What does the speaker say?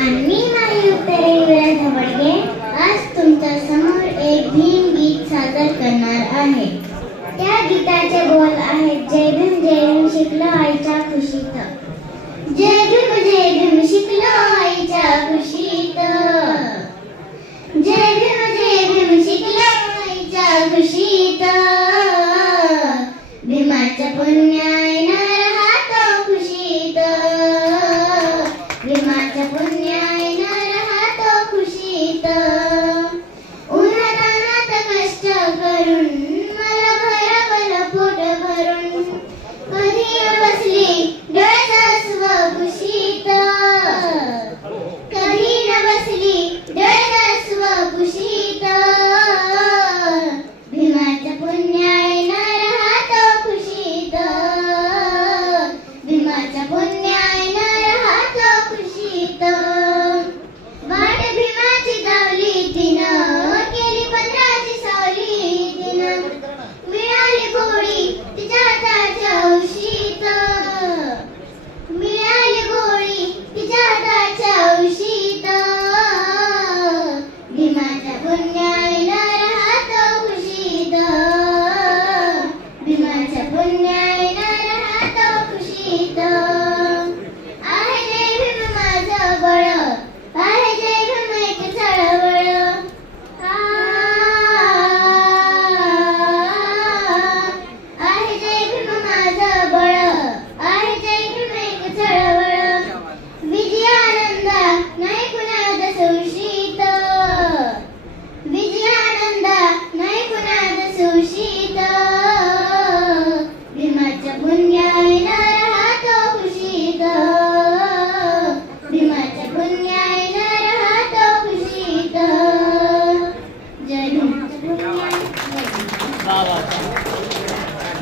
मी माझी उत्तरे विराज हवडगे आज तुमच्या समोर एक भीम गीत सादर करणार आहे। त्या गीताचे बोल आहेत जय भीम शिकलो आईच्या खुशीत। जय भीम शिकलो आईच्या खुशीत। जय भीम शिकलो आईच्या खुशीत। भीमाच्या पुण्याईनं राहतो खुशीत। भीमाच्या पुण्याईनं राहतो खुशीत। उन्हातान्हात कष्ट करून मला भरवलं पोट भरून। कधी बसली डोळ्यात स्वखुशीत। कधी न बसली डोळ्यात स्वखुशीत। भीमाच्या पुण्याईनं राहतो खुशीत। भीमाच्या पुण्याईनं राहतो खुशीत। वाट भीमाची धावली तिनं केली 15ची सावली तिनं। मिळाली गोळी तिच्या हाताच्या उशीत। मिळाली गोळी तिच्या हाताच्या उशीत। भीमाच्या पुण्याईनं राहतो खुशीत। भीमाच्या पुण्याईनं राहतो खुशीत। आहे जय भीम माझं बळ। आहे जय भीम एक चळवळ। आहे जय भीम माझं बळ। आहे जय भीम एक चळवळ। विजयानंद नाही कुणात सुशीत। विजयानंद नाही कुणात सुशीत। भीमाच्या पुण्याईनं राहतो खुशीत। भीमाच्या पुण्याईनं राहतो खुशीत। जय भीम।